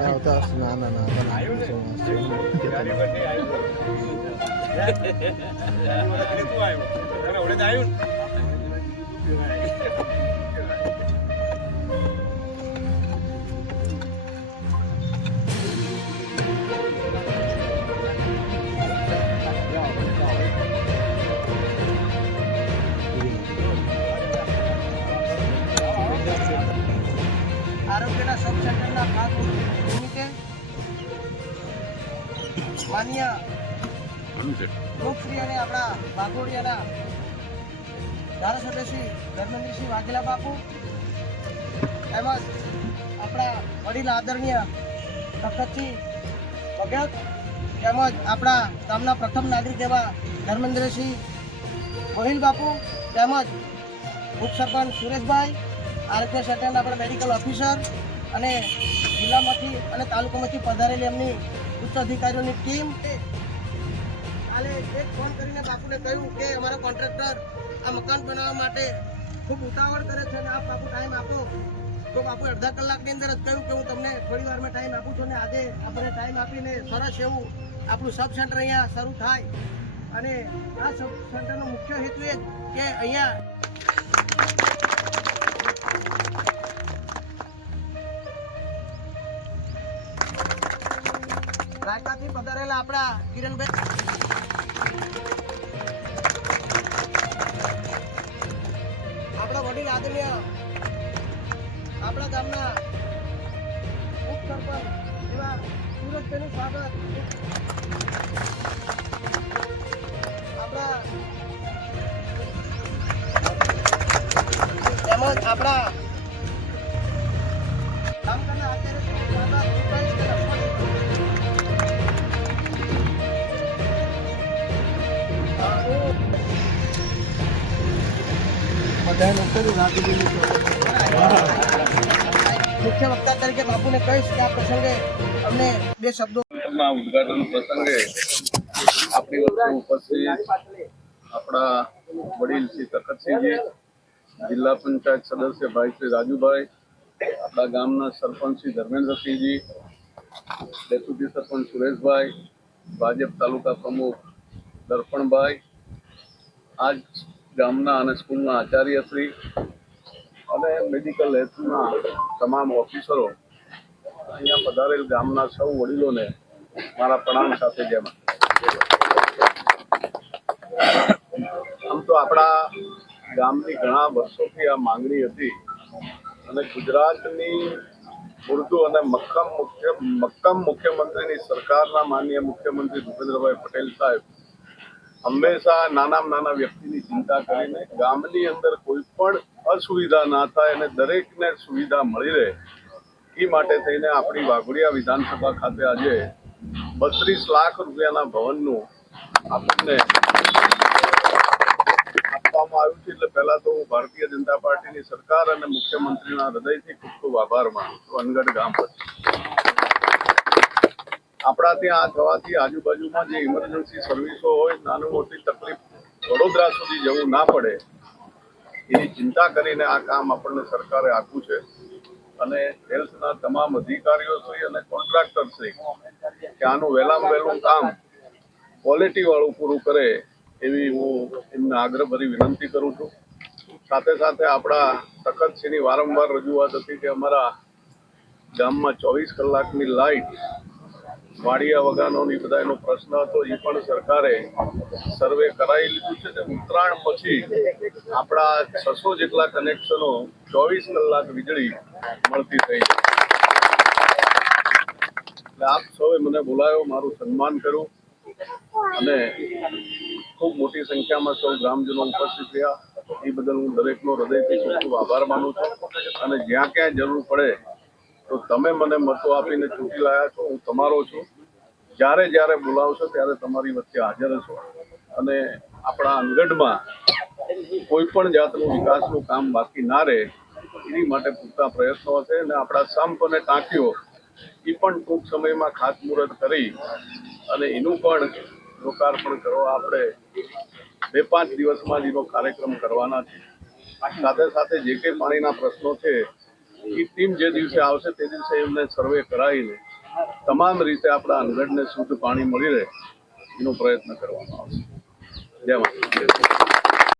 આવતા હશે નાના નાના આરોગ્યના માન્ય લોકશ્રી અને આપણા વાઘોડિયાના ધારાસભ્ય શ્રી ધર્મેન્દ્રસિંહ વાઘેલા બાપુ તેમજ આપણા વડીલ આદરણીય તખતસિંહ ભગત તેમજ આપણા ગામના પ્રથમ નાગરિક એવા ધર્મેન્દ્રસિંહ ગોહિલ બાપુ તેમજ ઉપસરપંચ સુરેશભાઈ આરોગ્ય સેન્ટરના આપણા મેડિકલ ઓફિસર અને જિલ્લામાંથી અને તાલુકામાંથી પધારેલી એમની ઉચ્ચ અધિકારીઓની ટીમ. કાલે એક ફોન કરીને બાપુને કહ્યું કે અમારો કોન્ટ્રાક્ટર આ મકાન બનાવવા માટે ખૂબ ઉતાવળ કરે છે અને આપ બાપુ ટાઈમ આપો. તો બાપુ અડધા કલાકની અંદર જ કહ્યું કે હું તમને થોડી વારમાં ટાઈમ આપું છું ને આજે આપણે ટાઈમ આપીને સરસ એવું આપણું સબ સેન્ટર અહીંયા શરૂ થાય. અને આ સબ સેન્ટરનો મુખ્ય હેતુ એ કે અહીંયા રાયકાથી પધારેલા આપણા કિરણભાઈ. આપણા વડીલ આદરણીય આપણા ગામના ઉપ સરપંચ એવા સુરજભાઈનું સ્વાગત. આપણા તેમજ આપણા મુખ્ય વક્તા તરીકે આપણી વચ્ચે ઉપસ્થિત આપણા વડીલ શ્રી તખતસિંહજી, જિલ્લા પંચાયત સદસ્ય ભાઈ શ્રી રાજુભાઈ, આપણા ગામના સરપંચ શ્રી ધર્મેન્દ્રસિંહજી, ડેપ્યુટી સરપંચ સુરેશભાઈ, ભાજપ તાલુકા પ્રમુખ દર્પણભાઈ, આજ ગામના અને સ્કૂલના આચાર્યશ્રી અને મેડિકલ હેલ્થના તમામ ઓફિસરો અહીંયા પધારેલ ગામના સૌ વડીલોને મારા પ્રણામ સાથે જેમ આમ તો આપણા ગામની ઘણા વર્ષોથી આ માંગણી હતી અને ગુજરાતની ઉર્દુ અને મક્કમ મુખ્ય, મક્કમ મુખ્યમંત્રીની સરકારના માનનીય મુખ્યમંત્રી ભૂપેન્દ્રભાઈ પટેલ સાહેબ હંમેશા નાનામાં નાના વ્યક્તિની ચિંતા કરીને ગામની અંદર કોઈ પણ અસુવિધા ના થાય અને દરેકને સુવિધા મળી રહે એ માટે થઈને આપણી વાઘોડિયા વિધાનસભા ખાતે આજે બત્રીસ લાખ રૂપિયાના ભવનનું આપણને આપવામાં આવ્યું છે. એટલે પહેલા તો હું ભારતીય જનતા પાર્ટીની સરકાર અને મુખ્યમંત્રીના હૃદયથી ખૂબ ખૂબ આભાર માનું છું. અનગઢ ગામ પર આપણા ત્યાં આ થવાથી આજુબાજુમાં જે ઇમરજન્સી સર્વિસો હોય નાની મોટી તકલીફ વડોદરા સુધી જવું ના પડે, એની ચિંતા કરીને આ કામ આપણને સરકારે આપ્યું છે. અને હેલ્થના તમામ અધિકારીઓ શ્રી અને કોન્ટ્રાક્ટર શ્રી કે આનું વહેલામાં વહેલું કામ ક્વોલિટી વાળું પૂરું કરે, એવી હું એમને આગ્રહભરી વિનંતી કરું છું. સાથે સાથે આપણા તખતસિંહની વારંવાર રજૂઆત હતી કે અમારા ગામમાં ચોવીસ કલાકની લાઇટ વાડિયા વગાનો એ બધા એનો પ્રશ્ન હતો એ પણ સરકારે સર્વે કરાવી લીધું છે ને ઉત્તરાયણ પછી આપણા છસો જેટલા કનેક્શનો ચોવીસ કલાક વીજળી મળતી થઈ એટલે આપ સૌએ મને બોલાયો, મારું સન્માન કર્યું અને ખૂબ મોટી સંખ્યામાં સૌ ગ્રામજનો ઉપસ્થિત રહ્યા. એ બદલ હું દરેકનો હૃદયથી ખૂબ ખૂબ આભાર માનું છું અને જ્યાં ક્યાંય જરૂર પડે તો તમે મને મતો આપીને ચૂંટી લાયા છો, હું તમારો છું. જ્યારે જ્યારે બોલાવશો ત્યારે તમારી વચ્ચે હાજર હશો. અને આપણા અંગઢમાં કોઈ પણ જાતનું વિકાસનું કામ બાકી ના રહે, એની માટે પૂરતા પ્રયત્નો હશે અને આપણા સંપ અને ટાંકીઓ એ પણ ટૂંક સમયમાં ખાતમુહૂર્ત કરી અને એનું પણ લોકાર્પણ કરવા આપણે બે પાંચ દિવસમાં જ એનો કાર્યક્રમ કરવાના છે. સાથે સાથે જે કંઈ પાણીના પ્રશ્નો છે એ ટીમ જે દિવસે આવશે તે દિવસે એમને સર્વે કરાવીને તમામ રીતે આપણા અનગઢને શુદ્ધ પાણી મળી રહે એનો પ્રયત્ન કરવામાં આવશે. જય માતા